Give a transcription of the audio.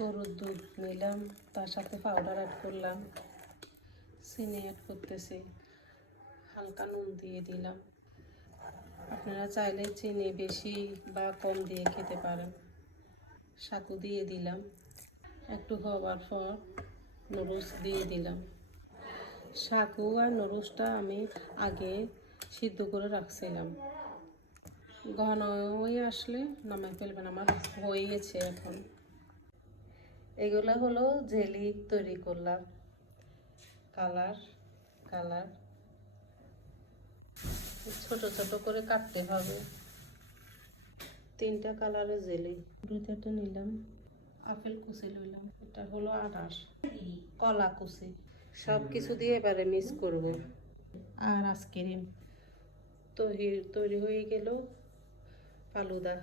গরুর দুধ নিলাম, তার সাথে পাউডার অ্যাড করলাম, চিনি অ্যাড করতেছি, হালকা নুন দিয়ে দিলাম। আপনারা চাইলে চিনি বেশি বা কম দিয়ে খেতে পারেন। ছাতু দিয়ে দিলাম। একটু হওয়ার পর নুডলস দিয়ে দিলাম। ছাতু আর নুডলসটা আমি আগে সিদ্ধ করে রাখছিলাম। ঘন হয়ে আসলে নামাই ফেলবেন। আমার হয়ে গেছে এখন। এগুলো হলো জেলি তৈরি করলাম। কালার কালার ছোট ছোট করে কাটতে হবে। 3টা কালারের জেলি। এটা নিলাম, আপেল কুচি লইলাম, এটা হলো আনার, কলা কুচি, সব কিছু দিয়ে এবারে মিক্স করব। আর আইসক্রিম তৈরি হয়ে গেল ফালুদা।